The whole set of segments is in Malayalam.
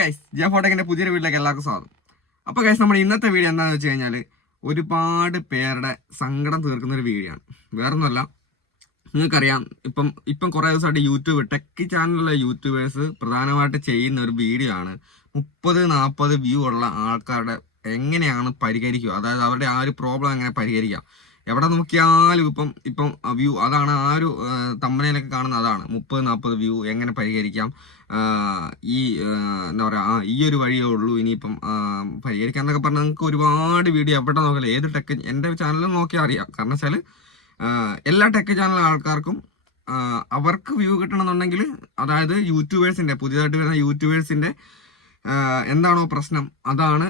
ഗൈസ് ജെ ഫോട്ടോക്കിന്റെ പുതിയൊരു വീട്ടിലേക്ക് എല്ലാവർക്കും സ്വാഗതം. അപ്പോൾ ഗൈസ് നമ്മുടെ ഇന്നത്തെ വീഡിയോ എന്താണെന്ന് വെച്ച് കഴിഞ്ഞാൽ ഒരുപാട് പേരുടെ സങ്കടം തീർക്കുന്ന ഒരു വീഡിയോ ആണ്. വേറൊന്നുമല്ല നിങ്ങൾക്കറിയാം ഇപ്പം ഇപ്പം കുറേ ദിവസമായിട്ട് യൂട്യൂബ് ടെക് ചാനലിലെ യൂട്യൂബേഴ്സ് പ്രധാനമായിട്ട് ചെയ്യുന്ന ഒരു വീഡിയോ ആണ്. മുപ്പത് നാൽപ്പത് വ്യൂ ഉള്ള ആൾക്കാരുടെ എങ്ങനെയാണ് പരിഹരിക്കുക? അതായത് അവരുടെ ആ ഒരു പ്രോബ്ലം എങ്ങനെ പരിഹരിക്കാം? എവിടെ നോക്കിയാലും ഇപ്പം ഇപ്പം വ്യൂ അതാണ് ആ ഒരു തമ്പനയിലൊക്കെ കാണുന്ന അതാണ്. മുപ്പത് നാൽപ്പത് വ്യൂ എങ്ങനെ പരിഹരിക്കാം? ഈ എന്താ പറയുക ആ ഈ ഒരു വഴിയേ ഉള്ളൂ ഇനിയിപ്പം പരിഹരിക്കാം എന്നൊക്കെ പറഞ്ഞാൽ നിങ്ങൾക്ക് ഒരുപാട് വീഡിയോ എവിടെ നോക്കില്ല ഏത് ടെക് എന്റെ ചാനലിൽ നോക്കിയാൽ അറിയാം. കാരണം വെച്ചാൽ എല്ലാ ടെക് ചാനൽ ആൾക്കാർക്കും അവർക്ക് വ്യൂ കിട്ടണമെന്നുണ്ടെങ്കിൽ അതായത് യൂട്യൂബേഴ്സിന്റെ പുതിയതായിട്ട് വരുന്ന യൂട്യൂബേഴ്സിന്റെ എന്താണോ പ്രശ്നം അതാണ്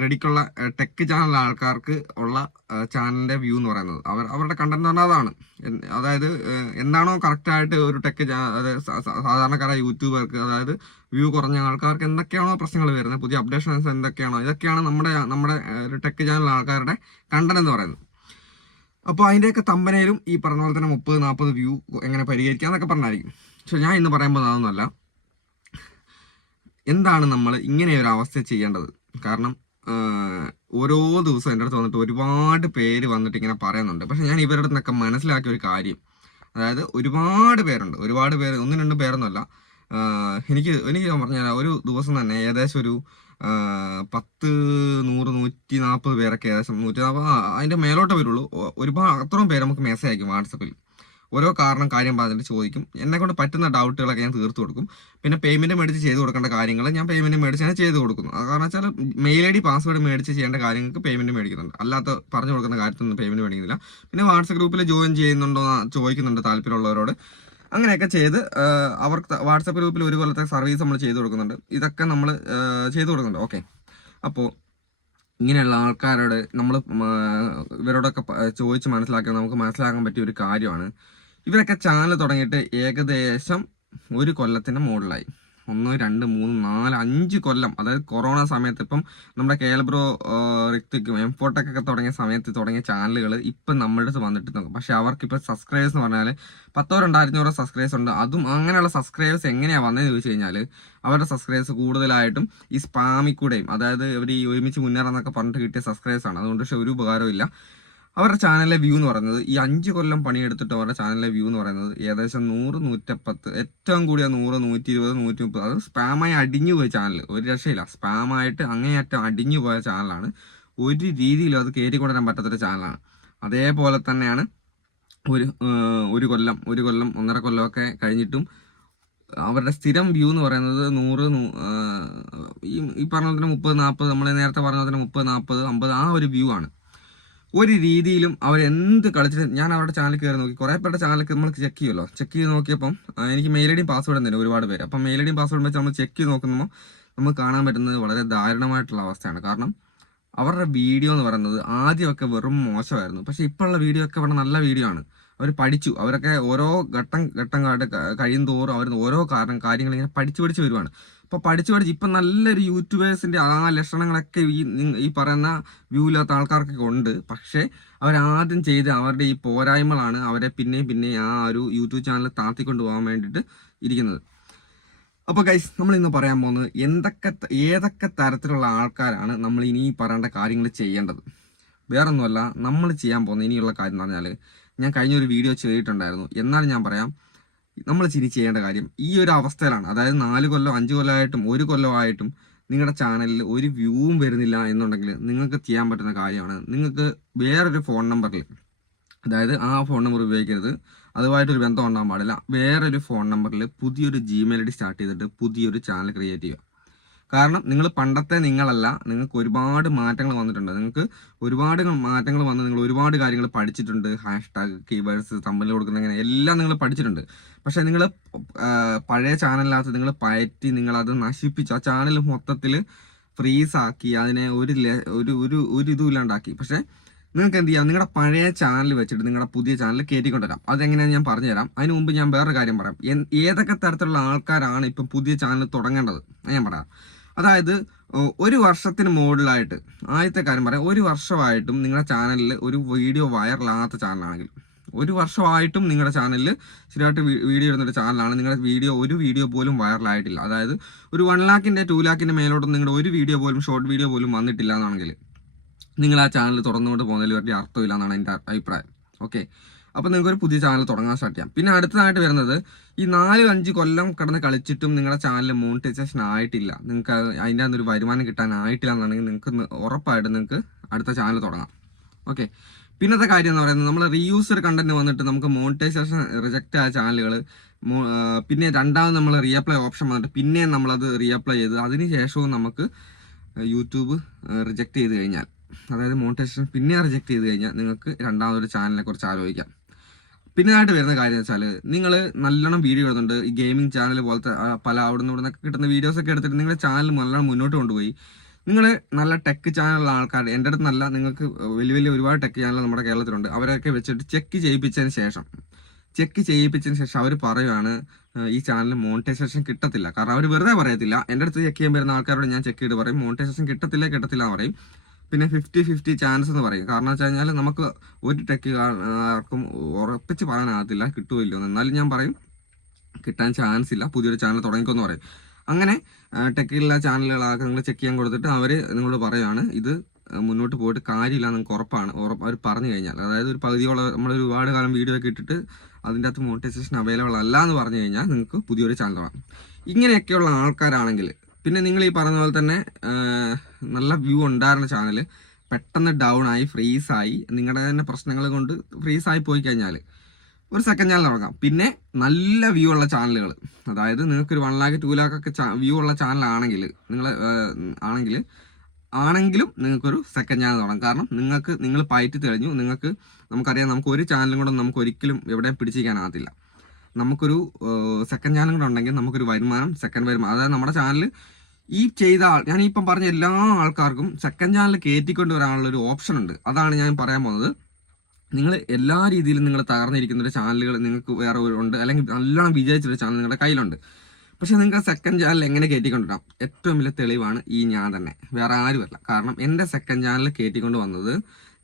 റെഡിക്കുള്ള ടെക് ചാനൽ ആൾക്കാർക്ക് ഉള്ള ചാനലിന്റെ വ്യൂ എന്ന് പറയുന്നത്. അവർ അവരുടെ കണ്ടന്റ് പറഞ്ഞാൽ അതാണ്. അതായത് എന്താണോ കറക്റ്റായിട്ട് ഒരു ടെക് സാധാരണക്കാരായ യൂട്യൂബർക്ക് അതായത് വ്യൂ കുറഞ്ഞ ആൾക്കാർക്ക് എന്തൊക്കെയാണോ പ്രശ്നങ്ങൾ വരുന്നത് പുതിയ അപ്ഡേഷൻസ് എന്തൊക്കെയാണോ ഇതൊക്കെയാണ് നമ്മുടെ നമ്മുടെ ഒരു ടെക് ചാനൽ ആൾക്കാരുടെ കണ്ടന്റ് എന്ന് പറയുന്നത്. അപ്പോൾ അതിന്റെയൊക്കെ തമ്പനയിലും ഈ പറഞ്ഞ പോലെ തന്നെ മുപ്പത് നാൽപ്പത് വ്യൂ എങ്ങനെ പരിഹരിക്കുക എന്നൊക്കെ പറഞ്ഞായിരിക്കും. പക്ഷെ ഞാൻ ഇന്ന് പറയുമ്പോൾ അതൊന്നുമല്ല. എന്താണ് നമ്മൾ ഇങ്ങനെ ഒരു അവസ്ഥ ചെയ്യേണ്ടത്? കാരണം ഓരോ ദിവസം എന്റെ അടുത്ത് വന്നിട്ട് ഒരുപാട് പേര് വന്നിട്ട് ഇങ്ങനെ പറയുന്നുണ്ട്. പക്ഷെ ഞാൻ ഇവരുടെ നിന്നൊക്കെ മനസ്സിലാക്കിയ ഒരു കാര്യം. അതായത് ഒരുപാട് പേരുണ്ട്. ഒരുപാട് പേര് ഒന്നും രണ്ടും പേരൊന്നുമല്ല. എനിക്ക് എനിക്ക് ഞാൻ പറഞ്ഞാൽ ഒരു ദിവസം തന്നെ ഏകദേശം ഒരു പത്ത് നൂറ് നൂറ്റി നാൽപ്പത് പേരൊക്കെ ഏകദേശം നൂറ്റി നാൽപ്പത് അതിന്റെ മേലോട്ട് വരുള്ളൂ. ഒരുപാട് അത്രയും പേര് നമുക്ക് മെസ്സേജ് അയക്കും വാട്സപ്പിൽ. ഓരോ കാരണം കാര്യം പറഞ്ഞിട്ട് ചോദിക്കും. എന്നെ കൊണ്ട് പറ്റുന്ന ഡൗട്ടുകളൊക്കെ ഞാൻ തീർത്തു കൊടുക്കും. പിന്നെ പേയ്മെന്റ് മേടിച്ച് ചെയ്ത് കൊടുക്കേണ്ട കാര്യങ്ങൾ ഞാൻ പേയ്മെന്റ് മേടിച്ച് ഞാൻ ചെയ്ത് കൊടുക്കുന്നു. കാരണം വെച്ചാൽ മെയിൽ ഐ ഡി പാസ്വേഡ് മേടിച്ച് ചെയ്യേണ്ട കാര്യങ്ങൾക്ക് പേയ്മെന്റ് മേടിക്കുന്നുണ്ട്. അല്ലാത്ത പറഞ്ഞു കൊടുക്കുന്ന കാര്യത്തിനൊന്നും പേയ്മെന്റ് മേടിക്കുന്നില്ല. പിന്നെ വാട്സപ്പ് ഗ്രൂപ്പിൽ ജോയിൻ ചെയ്യുന്നുണ്ടോ എന്ന് ചോദിക്കുന്നുണ്ട് താല്പര്യമുള്ളവരോട്. അങ്ങനെയൊക്കെ ചെയ്ത് അവർക്ക് വാട്സപ്പ് ഗ്രൂപ്പിൽ ഒരു കൊല്ലത്തെ സർവീസ് നമ്മൾ ചെയ്തു കൊടുക്കുന്നുണ്ട്. ഇതൊക്കെ നമ്മൾ ചെയ്തു കൊടുക്കുന്നുണ്ട്. ഓക്കെ. അപ്പോൾ ഇങ്ങനെയുള്ള ആൾക്കാരോട് നമ്മൾ ഇവരോടൊക്കെ ചോദിച്ച് മനസ്സിലാക്കാൻ നമുക്ക് മനസ്സിലാക്കാൻ പറ്റിയ ഒരു കാര്യമാണ്. ഇവരൊക്കെ ചാനൽ തുടങ്ങിയിട്ട് ഏകദേശം ഒരു കൊല്ലത്തിന് മുകളിലായി. ഒന്ന് രണ്ട് മൂന്ന് നാല് അഞ്ച് കൊല്ലം. അതായത് കൊറോണ സമയത്ത് ഇപ്പം നമ്മുടെ ഋത്തിക്കും എംഫോട്ടൊക്കെ ഒക്കെ തുടങ്ങിയ സമയത്ത് തുടങ്ങിയ ചാനലുകൾ ഇപ്പം നമ്മുടെ അടുത്ത് വന്നിട്ട് നോക്കും. പക്ഷെ സബ്സ്ക്രൈബേഴ്സ് എന്ന് പറഞ്ഞാൽ പത്തോ രണ്ടായിരത്തഞ്ഞൂറോ സബ്സ്ക്രൈബേഴ്സ് ഉണ്ട്. അതും അങ്ങനെയുള്ള സബ്സ്ക്രൈബേഴ്സ് എങ്ങനെയാണ് വന്നതെന്ന് ചോദിച്ചു കഴിഞ്ഞാൽ അവരുടെ സബ്സ്ക്രൈബേഴ്സ് കൂടുതലായിട്ടും ഈ സ്പാമിൽ കൂടെയും അതായത് ഇവർ ഈ ഒരുമിച്ച് മുന്നേറാന്നൊക്കെ പറഞ്ഞിട്ട് കിട്ടിയ സബ്സ്ക്രൈബേഴ്സ് ആണ്. അതുകൊണ്ട് പക്ഷെ ഒരു ഉപകാരവും ഇല്ല. അവരുടെ ചാനലിലെ വ്യൂ എന്ന് പറയുന്നത് ഈ അഞ്ച് കൊല്ലം പണിയെടുത്തിട്ട് അവരുടെ ചാനലിലെ വ്യൂ എന്ന് പറയുന്നത് ഏകദേശം നൂറ് നൂറ്റപ്പത്ത് ഏറ്റവും കൂടിയ നൂറ് നൂറ്റി ഇരുപത് നൂറ്റി മുപ്പത് അത് സ്പാമായി അടിഞ്ഞു പോയ ചാനൽ ഒരു രക്ഷയില്ല. സ്പാമായിട്ട് അങ്ങേയറ്റം അടിഞ്ഞു പോയ ചാനലാണ് ഒരു രീതിയിലും അത് കയറ്റി കൊണ്ടുവരാൻ പറ്റാത്തൊരു ചാനലാണ് അതേപോലെ തന്നെയാണ് ഒരു ഒരു കൊല്ലം ഒരു കൊല്ലം ഒന്നര കൊല്ലമൊക്കെ കഴിഞ്ഞിട്ടും അവരുടെ സ്ഥിരം വ്യൂ എന്ന് പറയുന്നത് നൂറ് ഈ ഈ പറഞ്ഞ പോലെ തന്നെ മുപ്പത് നാൽപ്പത് നമ്മൾ നേരത്തെ പറഞ്ഞ പോലെ തന്നെ മുപ്പത് നാൽപ്പത് അമ്പത് ആ ഒരു വ്യൂ ആണ്. ഒരു രീതിയിലും അവർ എന്ത് കളിച്ചിട്ട് ഞാൻ അവരുടെ ചാനൽ കയറി നോക്കി. കുറേ പേരുടെ ചാനലൊക്കെ നമ്മൾ ചെക്ക് ചെയ്യുമല്ലോ ചെക്ക് ചെയ്ത് നോക്കിയപ്പം എനിക്ക് മെയിൽ ഐ ഡിയും പാസ്വേഡ് തന്നെ ഒരുപാട് പേര്. അപ്പം മെയിൽ ഐ ഡിയും പാസ്വേഡും വെച്ച് നമ്മൾ ചെക്ക് ചെയ്ത് നോക്കുമ്പോൾ നമുക്ക് കാണാൻ പറ്റുന്നത് വളരെ ദാരുണമായിട്ടുള്ള അവസ്ഥയാണ്. കാരണം അവരുടെ വീഡിയോ എന്ന് പറയുന്നത് ആദ്യമൊക്കെ വെറും മോശമായിരുന്നു. പക്ഷേ ഇപ്പോഴുള്ള വീഡിയോ ഒക്കെ വളരെ നല്ല വീഡിയോ ആണ്. അവർ പഠിച്ചു. അവരൊക്കെ ഓരോ ഘട്ടം ഘട്ടം കഴിയും തോറും അവർ ഓരോ കാരണം കാര്യങ്ങൾ ഇങ്ങനെ പഠിച്ചു പഠിച്ച് വരുവാണ്. അപ്പോൾ പഠിച്ചു പഠിച്ച് ഇപ്പം നല്ലൊരു യൂട്യൂബേഴ്സിന്റെ ആ ലക്ഷണങ്ങളൊക്കെ ഈ ഈ പറയുന്ന വ്യൂ ഇല്ലാത്ത ആൾക്കാർക്കൊക്കെ ഉണ്ട്. പക്ഷേ അവരാദ്യം ചെയ്ത് അവരുടെ ഈ പോരായ്മകളാണ് അവരെ പിന്നെയും പിന്നെയും ആ ഒരു യൂട്യൂബ് ചാനൽ താത്തിക്കൊണ്ട് പോകാൻ വേണ്ടിയിട്ട് ഇരിക്കുന്നത്. അപ്പോൾ ഗൈസ് നമ്മൾ ഇന്ന് പറയാൻ പോകുന്നത് എന്തൊക്കെ ഏതൊക്കെ തരത്തിലുള്ള ആൾക്കാരാണ് നമ്മൾ ഇനി പറയേണ്ട കാര്യങ്ങൾ ചെയ്യേണ്ടത്? വേറൊന്നുമല്ല നമ്മൾ ചെയ്യാൻ പോകുന്ന ഇനിയുള്ള കാര്യം എന്ന് പറഞ്ഞാൽ ഞാൻ കഴിഞ്ഞൊരു വീഡിയോ ചെയ്തിട്ടുണ്ടായിരുന്നു. എന്നാലും ഞാൻ പറയാം നമ്മൾ ചിരി ചെയ്യേണ്ട കാര്യം ഈ ഒരു അവസ്ഥയിലാണ്. അതായത് നാല് കൊല്ലം അഞ്ച് കൊല്ലമായിട്ടും ഒരു കൊല്ലമായിട്ടും നിങ്ങളുടെ ചാനലിൽ ഒരു വ്യൂവും വരുന്നില്ല എന്നുണ്ടെങ്കിൽ നിങ്ങൾക്ക് ചെയ്യാൻ പറ്റുന്ന കാര്യമാണ്. നിങ്ങൾക്ക് വേറൊരു ഫോൺ നമ്പറിൽ അതായത് ആ ഫോൺ നമ്പർ ഉപയോഗിക്കരുത്. അതുമായിട്ടൊരു ബന്ധം ഉണ്ടാകാൻ പാടില്ല. വേറൊരു ഫോൺ നമ്പറിൽ പുതിയൊരു ജിമെയിൽ ഐ ഡി സ്റ്റാർട്ട് ചെയ്തിട്ട് പുതിയൊരു ചാനൽ ക്രിയേറ്റ് ചെയ്യുക. കാരണം നിങ്ങൾ പണ്ടത്തെ നിങ്ങളല്ല നിങ്ങൾക്ക് ഒരുപാട് മാറ്റങ്ങൾ വന്നിട്ടുണ്ട്. നിങ്ങൾക്ക് ഒരുപാട് മാറ്റങ്ങൾ വന്ന് നിങ്ങൾ ഒരുപാട് കാര്യങ്ങൾ പഠിച്ചിട്ടുണ്ട്. ഹാഷ് ടാഗ് കീവേഡ്സ് തമ്മിൽ കൊടുക്കുന്ന ഇങ്ങനെ എല്ലാം നിങ്ങൾ പഠിച്ചിട്ടുണ്ട്. പക്ഷേ നിങ്ങൾ പഴയ ചാനലിനകത്ത് നിങ്ങൾ പയറ്റി നിങ്ങളത് നശിപ്പിച്ച് ആ ചാനൽ മൊത്തത്തിൽ ഫ്രീസാക്കി അതിനെ ഒരു ഒരു ഒരു ഒരു ഇതും ഇല്ലാണ്ടാക്കി. പക്ഷേ നിങ്ങൾക്ക് എന്ത് ചെയ്യാം? നിങ്ങളുടെ പഴയ ചാനൽ വെച്ചിട്ട് നിങ്ങളുടെ പുതിയ ചാനൽ കയറ്റിക്കൊണ്ടുവരാം. അതെങ്ങനെയാണെന്ന് ഞാൻ പറഞ്ഞുതരാം. അതിന് മുമ്പ് ഞാൻ വേറൊരു കാര്യം പറയാം. ഏതൊക്കെ തരത്തിലുള്ള ആൾക്കാരാണ് ഇപ്പം പുതിയ ചാനൽ തുടങ്ങേണ്ടത്? ഞാൻ പറയാം. അതായത് ഒരു വർഷത്തിന് മുകളിലായിട്ട് ആദ്യത്തെ കാര്യം പറയാം ഒരു വർഷമായിട്ടും നിങ്ങളുടെ ചാനലിൽ ഒരു വീഡിയോ വൈറലാകാത്ത ചാനലാണെങ്കിൽ ഒരു വർഷമായിട്ടും നിങ്ങളുടെ ചാനലിൽ ശരിയായിട്ട് വീഡിയോ ഇടുന്നൊരു ചാനലാണ് നിങ്ങളുടെ വീഡിയോ ഒരു വീഡിയോ പോലും വൈറലായിട്ടില്ല. അതായത് ഒരു വൺ ലാക്കിന്റെ ടു ലാക്കിന്റെ മേലോട്ടും നിങ്ങളുടെ ഒരു വീഡിയോ പോലും ഷോർട്ട് വീഡിയോ പോലും വന്നിട്ടില്ല എന്നാണെങ്കിൽ നിങ്ങൾ ആ ചാനൽ തുറന്നുകൊണ്ട് പോകുന്നതിൽ വലിയ അർത്ഥമില്ല എന്നാണ് എന്റെ അഭിപ്രായം. ഓക്കെ അപ്പോൾ നിങ്ങൾക്കൊരു പുതിയ ചാനൽ തുടങ്ങാൻ സ്റ്റാർട്ട് ചെയ്യാം. പിന്നെ അടുത്തതായിട്ട് വരുന്നത് ഈ നാല് അഞ്ച് കൊല്ലം കിടന്ന് കളിച്ചിട്ടും നിങ്ങളുടെ ചാനൽ മോണിറ്റൈസേഷൻ ആയിട്ടില്ല. നിങ്ങൾക്ക് അതിന്റെ അകത്തൊരു വരുമാനം കിട്ടാനായിട്ടില്ല എന്നുണ്ടെങ്കിൽ നിങ്ങൾക്ക് ഉറപ്പായിട്ട് നിങ്ങൾക്ക് അടുത്ത ചാനൽ തുടങ്ങാം. ഓക്കെ പിന്നത്തെ കാര്യം എന്ന് പറയുന്നത് നമ്മൾ റീയൂസർ കണ്ടന്റ് വന്നിട്ട് നമുക്ക് മോണിറ്റൈസേഷൻ റിജക്റ്റ് ആയ ചാനലുകൾ പിന്നെ രണ്ടാമത് നമ്മൾ റീഅപ്ലൈ ഓപ്ഷൻ വന്നിട്ട് പിന്നെയും നമ്മളത് റീഅപ്ലൈ ചെയ്ത് അതിന് ശേഷവും നമുക്ക് യൂട്യൂബ് റിജക്റ്റ് ചെയ്ത് കഴിഞ്ഞാൽ അതായത് മോണിറ്റൈസേഷൻ പിന്നെ റിജക്റ്റ് ചെയ്ത് കഴിഞ്ഞാൽ നിങ്ങൾക്ക് രണ്ടാമതൊരു ചാനലിനെ കുറിച്ച് ആലോചിക്കാം. പിന്നെ ആയിട്ട് വരുന്ന കാര്യം വെച്ചാൽ നിങ്ങൾ നല്ലോണം വീഡിയോ ഇടുന്നുണ്ട്. ഈ ഗെയിമിംഗ് ചാനൽ പോലത്തെ പല അവിടെ നിന്ന് ഇവിടെ കിട്ടുന്ന വീഡിയോസ് ഒക്കെ എടുത്തിട്ട് നിങ്ങളുടെ ചാനൽ നല്ലോണം മുന്നോട്ട് കൊണ്ടുപോയി. നിങ്ങൾ നല്ല ടെക് ചാനലുള്ള ആൾക്കാർ എന്റെ അടുത്ത് നല്ല നിങ്ങൾക്ക് വലിയ വലിയ ഒരുപാട് ടെക് ചാനൽ നമ്മുടെ കേരളത്തിലുണ്ട്. അവരൊക്കെ വെച്ചിട്ട് ചെക്ക് ചെയ്യിപ്പിച്ചതിന് ശേഷം ചെക്ക് ചെയ്യിപ്പിച്ചതിന് ശേഷം അവർ പറയുവാണ് ഈ ചാനലിന് മോണിറ്റൈസേഷൻ കിട്ടത്തില്ല. കാരണം അവർ വെറുതെ പറയത്തില്ല. എന്റെ അടുത്ത് ചെക്ക് ചെയ്യാൻ വരുന്ന ആൾക്കാരോട് ഞാൻ ചെക്ക് ചെയ്ത് പറയും മോണിറ്റൈസേഷൻ കിട്ടത്തില്ല കിട്ടത്തില്ല എന്ന് പറയും. പിന്നെ ഫിഫ്റ്റി ഫിഫ്റ്റി ചാൻസ് എന്ന് പറയും. കാരണം വെച്ച് കഴിഞ്ഞാൽ നമുക്ക് ഒരു ടെക്ക് ആർക്കും ഉറപ്പിച്ച് പറയാനാകത്തില്ല കിട്ടുമല്ലോ എന്ന്. എന്നാലും ഞാൻ പറയും കിട്ടാൻ ചാൻസ് ഇല്ല. പുതിയൊരു ചാനൽ തുടങ്ങിക്കോന്ന് പറയും. അങ്ങനെ ടെക്കിലുള്ള ചാനലുകളൊക്കെ നിങ്ങൾ ചെക്ക് ചെയ്യാൻ കൊടുത്തിട്ട് അവർ നിങ്ങളോട് പറയുകയാണ് ഇത് മുന്നോട്ട് പോയിട്ട് കാര്യമില്ല നിങ്ങൾക്ക് ഉറപ്പാണ്. ഉറപ്പ് അവർ പറഞ്ഞു കഴിഞ്ഞാൽ. അതായത് ഒരു പകുതിയോളം നമ്മൾ ഒരുപാട് കാലം വീഡിയോ ഒക്കെ ഇട്ടിട്ട് അതിന്റെ അകത്ത് മോണിറ്റൈസേഷൻ അവൈലബിൾ അല്ല എന്ന് പറഞ്ഞു കഴിഞ്ഞാൽ നിങ്ങൾക്ക് പുതിയൊരു ചാനൽ തുടങ്ങാം. ഇങ്ങനെയൊക്കെയുള്ള ആൾക്കാരാണെങ്കിൽ പിന്നെ നിങ്ങൾ ഈ പറഞ്ഞ പോലെ തന്നെ നല്ല വ്യൂ ഉണ്ടായിരുന്ന ചാനൽ പെട്ടെന്ന് ഡൗൺ ആയി ഫ്രീസ് ആയി. നിങ്ങളുടെ തന്നെ പ്രശ്നങ്ങൾ കൊണ്ട് ആയി പോയി കഴിഞ്ഞാൽ ഒരു സെക്കൻഡ് ചാനൽ തുടങ്ങാം പിന്നെ നല്ല വ്യൂ ഉള്ള ചാനലുകൾ അതായത് നിങ്ങൾക്ക് ഒരു വൺ ലാക്ക് ടു ലാക്ക് ഒക്കെ വ്യൂ ഉള്ള ചാനൽ ആണെങ്കിൽ നിങ്ങൾ ആണെങ്കിൽ ആണെങ്കിലും നിങ്ങൾക്കൊരു സെക്കൻഡ് ചാനൽ തുടങ്ങാം. കാരണം നിങ്ങൾക്ക് നിങ്ങൾ പയറ്റി തെളിഞ്ഞു. നിങ്ങൾക്ക് നമുക്കറിയാം നമുക്ക് ഒരു ചാനലും കൂടെ നമുക്ക് ഒരിക്കലും എവിടെയും പിടിച്ചിരിക്കാനാകത്തില്ല നമുക്കൊരു സെക്കൻഡ് ചാനൽ കൂടെ ഉണ്ടെങ്കിൽ നമുക്കൊരു വരുമാനം സെക്കൻഡ് വരുമാനം. അതായത് നമ്മുടെ ചാനൽ ഈ ചെയ്ത ആൾ ഞാൻ ഇപ്പം പറഞ്ഞ എല്ലാ ആൾക്കാർക്കും സെക്കൻഡ് ചാനൽ കയറ്റിക്കൊണ്ട് വരാനുള്ള ഒരു ഓപ്ഷൻ ഉണ്ട്. അതാണ് ഞാൻ പറയാൻ പോകുന്നത്. നിങ്ങൾ എല്ലാ രീതിയിലും നിങ്ങൾ തകർന്നിരിക്കുന്ന ഒരു ചാനലുകൾ നിങ്ങൾക്ക് വേറെ ഒരു ഉണ്ട്. അല്ലെങ്കിൽ നല്ലോണം വിജയിച്ചൊരു ചാനൽ നിങ്ങളുടെ കയ്യിലുണ്ട്. പക്ഷേ നിങ്ങൾക്ക് സെക്കൻഡ് ചാനൽ എങ്ങനെ കയറ്റിക്കൊണ്ടിടാം ഏറ്റവും വലിയ തെളിവാണ് ഈ ഞാൻ തന്നെ. വേറെ ആരുമല്ല. കാരണം എന്റെ സെക്കൻഡ് ചാനൽ കയറ്റിക്കൊണ്ട് വന്നത്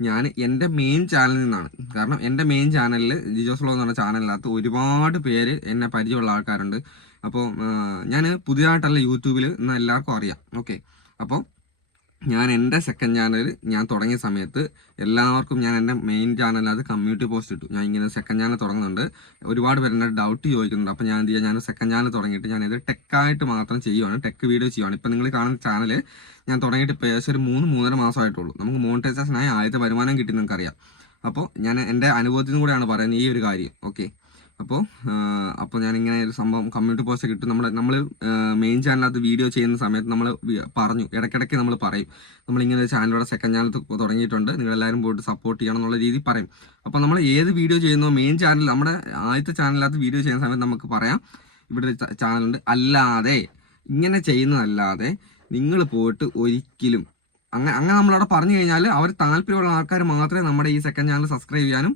ഞാൻ എന്റെ മെയിൻ ചാനലിൽ നിന്നാണ്. കാരണം എന്റെ മെയിൻ ചാനലിൽ ജിജോസ് ഫ്ലോ എന്ന് പറഞ്ഞ ചാനലിനകത്ത് ഒരുപാട് പേര് എന്നെ പരിചയമുള്ള ആൾക്കാരുണ്ട്. അപ്പോൾ ഞാൻ പുതിയതായിട്ടല്ല യൂട്യൂബിൽ എന്ന് എല്ലാവർക്കും അറിയാം. ഓക്കെ അപ്പോൾ ഞാൻ എന്റെ സെക്കൻഡ് ചാനൽ ഞാൻ തുടങ്ങിയ സമയത്ത് എല്ലാവർക്കും ഞാൻ എന്റെ മെയിൻ ചാനലിനകത്ത് കമ്മ്യൂണിറ്റി പോസ്റ്റ് ഇട്ടു. ഞാൻ ഇങ്ങനെ സെക്കൻഡ് ചാനൽ തുടങ്ങുന്നുണ്ട്. ഒരുപാട് പേര് ഡൗട്ട് ചോദിക്കുന്നുണ്ട്. അപ്പോൾ ഞാൻ എന്ത് ചെയ്യാം? ഞാൻ സെക്കൻഡ് ചാനൽ തുടങ്ങിയിട്ട് ഞാൻ ഇത് ടെക്കായിട്ട് മാത്രം ചെയ്യുവാണ്. ടെക്ക് വീഡിയോ ചെയ്യുവാണ്. ഇപ്പം നിങ്ങൾ കാണുന്ന ചാനൽ ഞാൻ തുടങ്ങിയിട്ട് ഇപ്പോൾ ഏകദേശം ഒരു മൂന്ന് മൂന്നര മാസമായിട്ടുള്ളൂ നമുക്ക് മോണിറ്റൈസേഷനായി ആദ്യത്തെ വരുമാനം കിട്ടി നിങ്ങൾക്കറിയാം. അപ്പോൾ ഞാൻ എന്റെ അനുഭവത്തിൽ നിന്ന് കൂടെയാണ് പറയുന്നത് ഈ ഒരു കാര്യം. ഓക്കെ അപ്പോൾ അപ്പോൾ ഞാനിങ്ങനെ ഒരു സംഭവം കമ്മ്യൂണിറ്റി പോസ്റ്റ് കിട്ടും നമ്മൾ നമ്മൾ മെയിൻ ചാനലിനകത്ത് വീഡിയോ ചെയ്യുന്ന സമയത്ത് നമ്മൾ പറഞ്ഞു. ഇടയ്ക്കിടയ്ക്ക് നമ്മൾ പറയും. നമ്മളിങ്ങനെ ഒരു ചാനലിലൂടെ സെക്കൻഡ് ചാനൽ തുടങ്ങിയിട്ടുണ്ട്. നിങ്ങളെല്ലാവരും പോയിട്ട് സപ്പോർട്ട് ചെയ്യണം എന്നുള്ള രീതി പറയും. അപ്പോൾ നമ്മൾ ഏത് വീഡിയോ ചെയ്യുന്നോ മെയിൻ ചാനൽ നമ്മുടെ ആദ്യത്തെ ചാനലിനകത്ത് വീഡിയോ ചെയ്യുന്ന സമയത്ത് നമുക്ക് പറയാം. ഇവിടെ ചാനലുണ്ട് അല്ലാതെ ഇങ്ങനെ ചെയ്യുന്നതല്ലാതെ നിങ്ങൾ പോയിട്ട് ഒരിക്കലും അങ്ങനെ അങ്ങനെ നമ്മളവിടെ പറഞ്ഞു കഴിഞ്ഞാൽ അവർ താല്പര്യമുള്ള ആൾക്കാർ മാത്രമേ നമ്മുടെ ഈ സെക്കൻഡ് ചാനൽ സബ്സ്ക്രൈബ് ചെയ്യാനും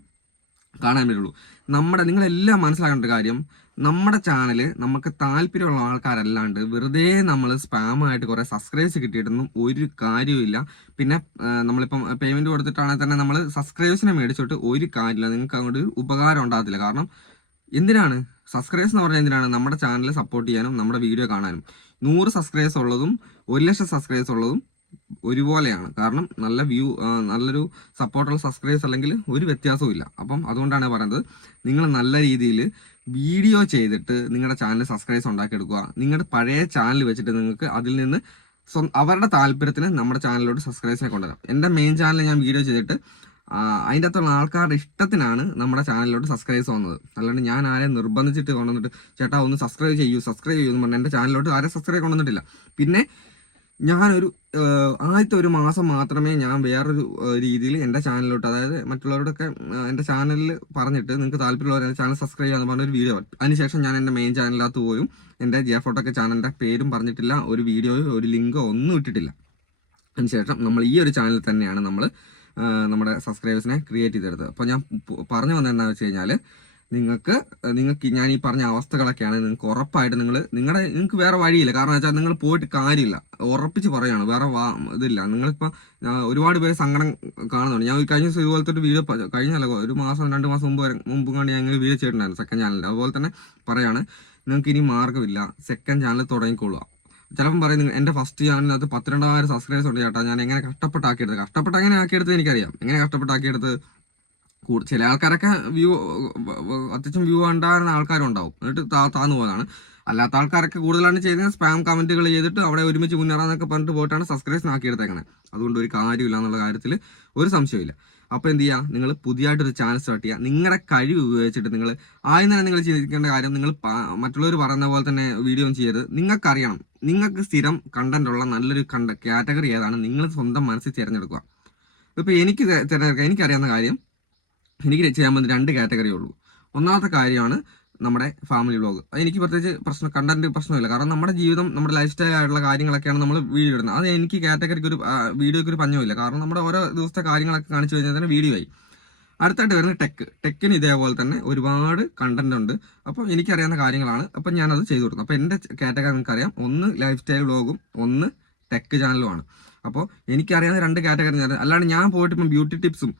കാണാൻ പറ്റുള്ളൂ. നമ്മുടെ നിങ്ങളെല്ലാം മനസ്സിലാക്കേണ്ട ഒരു കാര്യം നമ്മുടെ ചാനൽ നമുക്ക് താല്പര്യമുള്ള ആൾക്കാരല്ലാണ്ട് വെറുതെ നമ്മൾ സ്പാമായിട്ട് കുറേ സബ്സ്ക്രൈബ്സ് കിട്ടിയിട്ടൊന്നും ഒരു കാര്യമില്ല പിന്നെ നമ്മളിപ്പം പേയ്മെന്റ് കൊടുത്തിട്ടാണെങ്കിൽ തന്നെ നമ്മൾ സബ്സ്ക്രൈബേഴ്സിനെ മേടിച്ചിട്ട് ഒരു കാര്യമില്ല. നിങ്ങൾക്ക് അങ്ങോട്ട് ഉപകാരം ഉണ്ടാകത്തില്ല. കാരണം എന്തിനാണ്? സബ്സ്ക്രൈബ്സ് എന്ന് പറഞ്ഞാൽ എന്തിനാണ്? നമ്മുടെ ചാനൽ സപ്പോർട്ട് ചെയ്യാനും നമ്മുടെ വീഡിയോ കാണാനും. നൂറ് സബ്സ്ക്രൈബേഴ്സ് ഉള്ളതും ഒരു ലക്ഷം സബ്സ്ക്രൈബേഴ്സ് ഉള്ളതും ഒരുപോലെയാണ്. കാരണം നല്ല വ്യൂ നല്ലൊരു സപ്പോർട്ടുള്ള സബ്സ്ക്രൈബേഴ്സ് അല്ലെങ്കിൽ ഒരു വ്യത്യാസവും ഇല്ല അപ്പം അതുകൊണ്ടാണ് പറയുന്നത് നിങ്ങൾ നല്ല രീതിയിൽ വീഡിയോ ചെയ്തിട്ട് നിങ്ങളുടെ ചാനൽ സബ്സ്ക്രൈബേഴ്സ് ഉണ്ടാക്കിയെടുക്കുക. നിങ്ങളുടെ പഴയ ചാനൽ വെച്ചിട്ട് നിങ്ങൾക്ക് അതിൽ നിന്ന് അവരുടെ താല്പര്യത്തിന് നമ്മുടെ ചാനലിലോട്ട് സബ്സ്ക്രൈബേഴ്സിനെ കൊണ്ടുവരാം. എന്റെ മെയിൻ ചാനൽ ഞാൻ വീഡിയോ ചെയ്തിട്ട് അതിന്റെ അകത്തുള്ള ആൾക്കാരുടെ ഇഷ്ടത്തിനാണ് നമ്മുടെ ചാനലിലോട്ട് സബ്സ്ക്രൈബ് വന്നത്. അല്ലാണ്ട് ഞാൻ ആരെ നിർബന്ധിച്ചിട്ട് കൊണ്ടുവന്നിട്ട് ചേട്ടാ ഒന്ന് സബ്സ്ക്രൈബ് ചെയ്യൂ സബ്സ്ക്രൈബ് ചെയ്യൂ എന്ന് പറഞ്ഞാൽ എന്റെ ചാനലിലോട്ട് ആരെ സബ്സ്ക്രൈബ് കൊണ്ടുവന്നിട്ടില്ല. പിന്നെ ഞാനൊരു ആദ്യത്തെ ഒരു മാസം മാത്രമേ ഞാൻ വേറൊരു രീതിയിൽ എന്റെ ചാനലിലോട്ട് അതായത് മറ്റുള്ളവരോടൊക്കെ എന്റെ ചാനലിൽ പറഞ്ഞിട്ട് നിങ്ങൾക്ക് താല്പര്യമുള്ളവർ എന്റെ ചാനൽ സബ്സ്ക്രൈബ് ചെയ്യാന്ന് പറഞ്ഞ ഒരു വീഡിയോ. അതിനുശേഷം ഞാൻ എന്റെ മെയിൻ ചാനലിനകത്ത് പോലും എന്റെ ജിയ ഫോട്ടോക്കെ ചാനലിന്റെ പേരും പറഞ്ഞിട്ടില്ല ഒരു വീഡിയോയോ ഒരു ലിങ്കോ ഒന്നും ഇട്ടിട്ടില്ല. അതിനുശേഷം നമ്മൾ ഈ ഒരു ചാനലിൽ തന്നെയാണ് നമ്മൾ നമ്മുടെ സബ്സ്ക്രൈബേഴ്സിനെ ക്രിയേറ്റ് ചെയ്തെടുത്തത്. അപ്പോൾ ഞാൻ പറഞ്ഞു വന്നത് എന്താണെന്ന് വെച്ച് കഴിഞ്ഞാൽ നിങ്ങൾക്ക് നിങ്ങൾക്ക് ഞാൻ ഈ പറഞ്ഞ അവസ്ഥകളൊക്കെയാണ് നിങ്ങൾക്ക് ഉറപ്പായിട്ട് നിങ്ങൾ നിങ്ങളുടെ നിങ്ങൾക്ക് വേറെ വഴിയില്ല. കാരണം വെച്ചാൽ നിങ്ങൾ പോയിട്ട് കാര്യമില്ല. ഉറപ്പിച്ച് പറയുകയാണ്. വേറെ വാ ഇതില്ല. നിങ്ങളിപ്പോൾ ഒരുപാട് പേര് സങ്കടം കാണുന്നുണ്ട്. ഞാൻ കഴിഞ്ഞ ദിവസം ഇതുപോലത്തെ ഒരു വീഡിയോ കഴിഞ്ഞല്ല ഒരു മാസം രണ്ട് മാസം മുമ്പ് വരെ മുമ്പ് കണ്ട് ഞാൻ വീഡിയോ ചെയ്തിട്ടുണ്ടായിരുന്നു സെക്കൻഡ് ചാനലിൽ അതുപോലെ തന്നെ പറയാണ് നിങ്ങൾക്ക് ഇനി മാർഗമില്ല. സെക്കൻഡ് ചാനൽ തുടങ്ങിക്കൊള്ളുക ചിലപ്പം പറയും നിങ്ങൾ എന്റെ ഫസ്റ്റ് ചാനലിനകത്ത് പത്തിരണ്ടായിരം സബ്സ്ക്രൈബേഴ്സ് ഉണ്ട് ചേട്ടാ. ഞാൻ എങ്ങനെ കഷ്ടപ്പെട്ടാക്കിയെടുത്ത് കഷ്ടപ്പെട്ട് അങ്ങനെ ആക്കിയെടുത്ത് എനിക്കറിയാം. എങ്ങനെ കഷ്ടപ്പെട്ടാക്കിയെടുത്ത് ചില ആൾക്കാരൊക്കെ വ്യൂ അത്യാവശ്യം വ്യൂ ഉണ്ടാകുന്ന ആൾക്കാരുണ്ടാവും. എന്നിട്ട് താ താന്നു പോകുന്നതാണ് അല്ലാത്ത ആൾക്കാരൊക്കെ കൂടുതലാണ് ചെയ്യുന്നത് സ്പാം കമന്റുകൾ ചെയ്തിട്ട് അവിടെ ഒരുമിച്ച് മുന്നേറാന്നൊക്കെ പറഞ്ഞിട്ട് പോയിട്ടാണ് സബ്സ്ക്രൈബ് ആക്കിയെടുത്തേക്കണേ അതുകൊണ്ട് ഒരു കാര്യമില്ല എന്നുള്ള കാര്യത്തിൽ ഒരു സംശയമില്ല അപ്പോൾ എന്ത് ചെയ്യുക നിങ്ങൾ പുതിയതായിട്ടൊരു ചാനൽ സ്റ്റാർട്ട് ചെയ്യുക നിങ്ങളുടെ കഴിവ് ഉപയോഗിച്ചിട്ട് നിങ്ങൾ ആദ്യം തന്നെ നിങ്ങൾ ചിന്തിക്കേണ്ട കാര്യം നിങ്ങൾ മറ്റുള്ളവർ പറയുന്ന പോലെ തന്നെ വീഡിയോ ഒന്നും ചെയ്യരുത്. നിങ്ങൾക്കറിയണം. നിങ്ങൾക്ക് സ്ഥിരം കണ്ടന്റ് ഉള്ള നല്ലൊരു കണ്ട കാറ്റഗറി ഏതാണ്? നിങ്ങൾ സ്വന്തം മനസ്സിൽ തിരഞ്ഞെടുക്കുക. ഇപ്പോൾ എനിക്ക് തിരഞ്ഞെടുക്കുക എനിക്കറിയാവുന്ന കാര്യം എനിക്ക് ചെയ്യാൻ പറ്റുന്ന രണ്ട് കാറ്റഗറി ഉള്ളൂ. ഒന്നാമത്തെ കാര്യമാണ് നമ്മുടെ ഫാമിലി വ്ളോഗ് എനിക്ക് പ്രത്യേകിച്ച് പ്രശ്നം കണ്ടന്റ് പ്രശ്നമില്ല. കാരണം നമ്മുടെ ജീവിതം നമ്മുടെ ലൈഫ് സ്റ്റൈൽ ആയിട്ടുള്ള കാര്യങ്ങളൊക്കെയാണ് നമ്മൾ വീഡിയോ ഇടുന്നത്. അത് എനിക്ക് കാറ്റഗറിക്ക് ഒരു വീഡിയോയ്ക്ക് ഒരു പഞ്ഞമില്ല കാരണം നമ്മുടെ ഓരോ ദിവസത്തെ കാര്യങ്ങളൊക്കെ കാണിച്ചു കഴിഞ്ഞാൽ തന്നെ വീഡിയോ ആയി. അടുത്തായിട്ട് വരുന്നത് ടെക്ക് ടെക്കിന് ഇതേപോലെ തന്നെ ഒരുപാട് കണ്ടന്റ് ഉണ്ട്. അപ്പോൾ എനിക്കറിയാവുന്ന കാര്യങ്ങളാണ്. അപ്പം ഞാനത് ചെയ്തു കൊടുക്കും അപ്പോൾ എന്റെ കാറ്റഗറി നിങ്ങൾക്കറിയാം. ഒന്ന് ലൈഫ് സ്റ്റൈൽ വ്ളോഗും ഒന്ന് ടെക്ക് ചാനലുമാണ് അപ്പോൾ എനിക്കറിയാവുന്ന രണ്ട് കാറ്റഗറി അല്ലാണ്ട് ഞാൻ പോയിട്ട് ഇപ്പം ബ്യൂട്ടി ടിപ്സും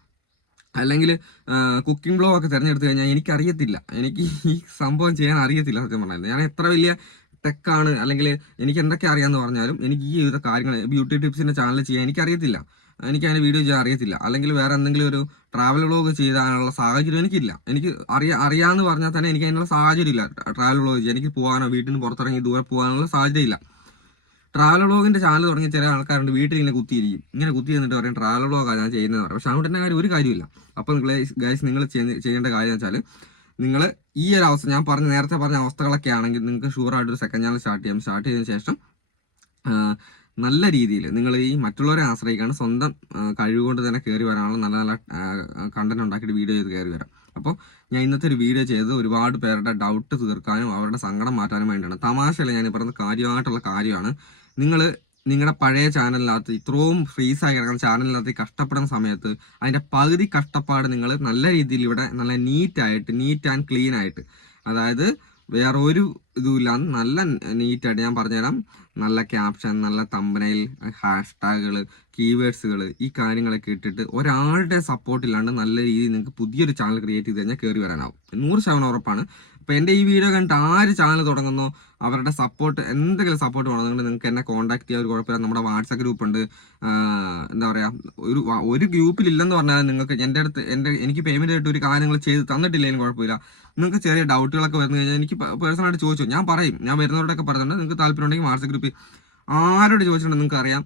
അല്ലെങ്കിൽ കുക്കിംഗ് ബ്ലോഗ് ഒക്കെ തിരഞ്ഞെടുത്ത് കഴിഞ്ഞാൽ എനിക്കറിയത്തില്ല. എനിക്ക് ഈ സംഭവം ചെയ്യാൻ അറിയത്തില്ല സത്യം പറഞ്ഞാൽ. ഞാൻ എത്ര വലിയ ടെക്കാണ് അല്ലെങ്കിൽ എനിക്ക് എന്തൊക്കെ അറിയാമെന്ന് പറഞ്ഞാലും എനിക്ക് ഈ വിധ കാര്യങ്ങൾ ബ്യൂട്ടി ടിപ്സിന്റെ ചാനൽ ചെയ്യാൻ എനിക്കറിയത്തില്ല. എനിക്ക് അതിന് വീഡിയോ ചെയ്യാൻ അറിയത്തില്ല. അല്ലെങ്കിൽ വേറെ എന്തെങ്കിലും ഒരു ട്രാവൽ വ്ളോഗ് ചെയ്യാനുള്ള സാഹചര്യം എനിക്കില്ല. എനിക്ക് അറിയാ അറിയാമെന്ന് പറഞ്ഞാൽ തന്നെ എനിക്ക് അതിനുള്ള സാഹചര്യം ഇല്ല ട്രാവൽ വ്ളോഗ് ചെയ്യാൻ. എനിക്ക് പോകാനോ വീട്ടിൽ നിന്ന് പുറത്തിറങ്ങി ദൂരെ പോകാനുള്ള സാഹചര്യം ഇല്ല ട്രാവൽ വ്ളോഗിന്റെ ചാനൽ തുടങ്ങിയ ചില ആൾക്കാരുണ്ട് വീട്ടിൽ ഇങ്ങനെ കുത്തിയിരിക്കും. ഇങ്ങനെ കുത്തി എന്നിട്ട് പറയും ട്രാവൽ വ്ളോഗാണ് ഞാൻ ചെയ്യുന്നത് പറയും. പക്ഷെ തന്നെ കാര്യം ഒരു കാര്യമില്ല അപ്പോൾ നിങ്ങൾ ഗൈസ് നിങ്ങൾ ചെയ്യേണ്ട കാര്യം വെച്ചാൽ നിങ്ങൾ ഈ ഒരു അവസ്ഥ ഞാൻ പറഞ്ഞ നേരത്തെ പറഞ്ഞ അവസ്ഥകളൊക്കെ ആണെങ്കിൽ നിങ്ങൾക്ക് ഷുവറായിട്ട് ഒരു സെക്കൻഡ് ചാനൽ സ്റ്റാർട്ട് ചെയ്യാം. സ്റ്റാർട്ട് ചെയ്തതിന് ശേഷം നല്ല രീതിയിൽ നിങ്ങൾ ഈ മറ്റുള്ളവരെ ആശ്രയിക്കാണ്ട് സ്വന്തം കഴിവുകൊണ്ട് തന്നെ കയറി വരാനുള്ള നല്ല നല്ല കണ്ടന്റ് ഉണ്ടാക്കിയിട്ട് വീഡിയോ ചെയ്ത് കയറി വരാം. അപ്പോൾ ഞാൻ ഇന്നത്തെ ഒരു വീഡിയോ ചെയ്ത് ഒരുപാട് പേരുടെ ഡൗട്ട് തീർക്കാനും അവരുടെ സങ്കടം മാറ്റാനും വേണ്ടിയാണ്. തമാശയല്ല ഞാൻ പറയുന്നത് കാര്യമായിട്ടുള്ള കാര്യമാണ്. നിങ്ങൾ നിങ്ങളുടെ പഴയ ചാനലിനകത്ത് ഇത്രയും ഫ്രീസ് ആയി കിടക്കുന്ന ചാനലിനകത്ത് കഷ്ടപ്പെടുന്ന സമയത്ത് അതിന്റെ പകുതി കഷ്ടപ്പാട് നിങ്ങൾ നല്ല രീതിയിൽ ഇവിടെ നല്ല നീറ്റായിട്ട് നീറ്റ് ആൻഡ് ക്ലീൻ ആയിട്ട്. അതായത് വേറെ ഒരു ഇതുമില്ലാന്ന് നല്ല നീറ്റായിട്ട് ഞാൻ പറഞ്ഞുതരാം. നല്ല ക്യാപ്ഷൻ നല്ല തമ്പനയിൽ ഹാഷ്ടാഗുകൾ കീവേഡ്സുകൾ ഈ കാര്യങ്ങളൊക്കെ ഇട്ടിട്ട് ഒരാളുടെ സപ്പോർട്ടില്ലാണ്ട് നല്ല രീതിയിൽ നിങ്ങൾക്ക് പുതിയൊരു ചാനൽ ക്രിയേറ്റ് ചെയ്ത് കഴിഞ്ഞാൽ കയറി വരാനാവും. നൂറ് ശതമാനം ഉറപ്പാണ്. അപ്പോൾ എന്റെ ഈ വീഡിയോ കണ്ടിട്ട് ആര് ചാനൽ തുടങ്ങുന്നോ? അവരുടെ സപ്പോർട്ട് എന്തെങ്കിലും സപ്പോർട്ട് വേണമെന്നുണ്ടെങ്കിൽ നിങ്ങൾക്ക് എന്നെ കോൺടാക്ട് ചെയ്യാൻ ഒരു കുഴപ്പമില്ല. നമ്മുടെ വാട്സപ്പ് ഗ്രൂപ്പ് ഉണ്ട്. എന്താ പറയുക ഒരു ഒരു ഗ്രൂപ്പിലില്ലെന്ന് പറഞ്ഞാൽ നിങ്ങൾക്ക് എന്റെ അടുത്ത് എന്റെ എനിക്ക് പേയ്മെന്റ് ആയിട്ട് ഒരു കാര്യങ്ങൾ ചെയ്ത് തന്നിട്ടില്ലെങ്കിലും കുഴപ്പമില്ല. നിങ്ങൾക്ക് ചെറിയ ഡൗട്ടുകളൊക്കെ വന്നു കഴിഞ്ഞാൽ എനിക്ക് പേഴ്സണലായിട്ട് ചോദിച്ചു. ഞാൻ പറയും. ഞാൻ വരുന്നവരോടൊക്കെ പറയുന്നുണ്ട് നിങ്ങൾക്ക് താല്പര്യം ഉണ്ടെങ്കിൽ വാട്സപ്പ് ഗ്രൂപ്പിൽ ആരോട് ചോദിച്ചിട്ടുണ്ടെങ്കിൽ നിങ്ങൾക്ക് അറിയാം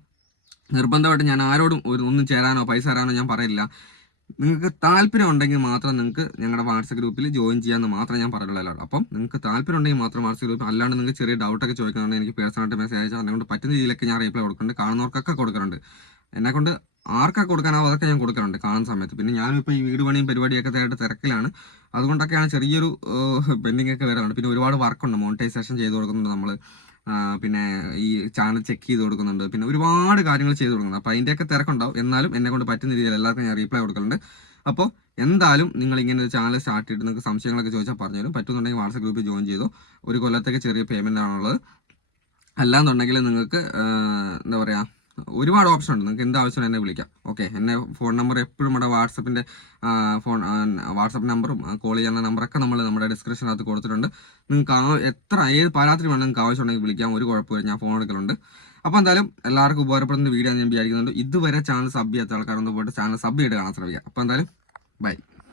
നിർബന്ധമായിട്ട് ഞാൻ ആരോടും ഒന്നും ചേരാനോ പൈസ തരാനോ ഞാൻ പറയില്ല. നിങ്ങൾക്ക് താല്പര്യം ഉണ്ടെങ്കിൽ മാത്രം നിങ്ങൾക്ക് ഞങ്ങളുടെ വാട്സപ്പ് ഗ്രൂപ്പിൽ ജോയിൻ ചെയ്യാമെന്ന് മാത്രം ഞാൻ പറയുള്ളൂ അപ്പം നിങ്ങൾക്ക് താല്പര്യം ഉണ്ടെങ്കിൽ മാത്രം വാട്സപ്പ് ഗ്രൂപ്പ് അല്ലാണ്ട് നിങ്ങൾക്ക് ചെറിയ ഡൗട്ടൊക്കെ ചോദിക്കുന്നുണ്ടെങ്കിൽ എനിക്ക് പേഴ്സണലായിട്ട് മെസ്സേജ് അയച്ചാൽ എന്നെ കൊണ്ട് പറ്റുന്ന രീതിയിലൊക്കെ ഞാൻ റീപ്ലൈ കൊടുക്കുന്നുണ്ട്. കാണുന്നവർക്കൊക്കെ കൊടുക്കുന്നുണ്ട് എന്നെക്കൊണ്ട് ആർക്കൊക്കെ കൊടുക്കാനാവോ അതൊക്കെ ഞാൻ കൊടുക്കാറുണ്ട് കാണുന്ന സമയത്ത്. പിന്നെ ഞാനിപ്പോൾ ഈ വീട് പണിയും പരിപാടിയൊക്കെ ആയിട്ട് തിരക്കിലാണ്. അതുകൊണ്ടൊക്കെയാണ് ചെറിയൊരു പെൻഡിങ്ങൊക്കെ വരാറുണ്ട്. പിന്നെ ഒരുപാട് വർക്കുണ്ട് മോണിറ്റൈസേഷൻ ചെയ്ത് കൊടുക്കുന്നുണ്ട് നമ്മൾ പിന്നെ ഈ ചാനൽ ചെക്ക് ചെയ്ത് കൊടുക്കുന്നുണ്ട്. പിന്നെ ഒരുപാട് കാര്യങ്ങൾ ചെയ്ത് കൊടുക്കുന്നുണ്ട്. അപ്പോൾ അതിന്റെയൊക്കെ തിരക്കുണ്ടാവും. എന്നാലും എന്നെ കൊണ്ട് പറ്റുന്ന രീതിയിൽ എല്ലാവർക്കും ഞാൻ റീപ്ലൈ കൊടുക്കുന്നുണ്ട് അപ്പോൾ എന്തായാലും നിങ്ങൾ ഇങ്ങനെ ഒരു ചാനൽ സ്റ്റാർട്ട് ചെയ്തിട്ട് നിങ്ങൾക്ക് സംശയങ്ങളൊക്കെ ചോദിച്ചാൽ പറഞ്ഞുതരും. പറ്റുന്നുണ്ടെങ്കിൽ വാട്സപ്പ് ഗ്രൂപ്പിൽ ജോയിൻ ചെയ്തോ. ഒരു കൊല്ലത്തേക്ക് ചെറിയ പേയ്മെന്റ് ആണുള്ളത്. അല്ലാന്നുണ്ടെങ്കിൽ നിങ്ങൾക്ക് എന്താ പറയുക ഒരുപാട് ഓപ്ഷൻ ഉണ്ട്. നിങ്ങൾക്ക് എന്ത് ആവശ്യം എന്നെ വിളിക്കാം. ഓക്കെ എന്നെ ഫോൺ നമ്പർ എപ്പോഴും നമ്മുടെ വാട്സപ്പിന്റെ ഫോൺ വാട്സപ്പ് നമ്പറും കോൾ ചെയ്യാനുള്ള നമ്പറൊക്കെ നമ്മൾ നമ്മുടെ ഡിസ്ക്രിപ്ഷനകത്ത് കൊടുത്തിട്ടുണ്ട്. നിങ്ങൾക്ക് എത്ര ഏത് പാരാത്രി വേണം നിങ്ങൾക്ക് ആവശ്യമുണ്ടെങ്കിൽ വിളിക്കാം. ഒരു കുഴപ്പമില്ല ഞാൻ ഫോൺ എടുക്കലുണ്ട്. അപ്പോൾ എന്തായാലും എല്ലാവർക്കും ഉപകാരപ്പെടുന്ന വീഡിയോ ഞാൻ വിചാരിക്കുന്നുണ്ട്. ഇതുവരെ ചാനൽ സബ് ചെയ്യാത്ത ആൾക്കാരൊന്നും പോയിട്ട് ചാനൽ സബ് ചെയ്ത് കാണാൻ ശ്രമിക്കുക. അപ്പോൾ എന്തായാലും ബൈ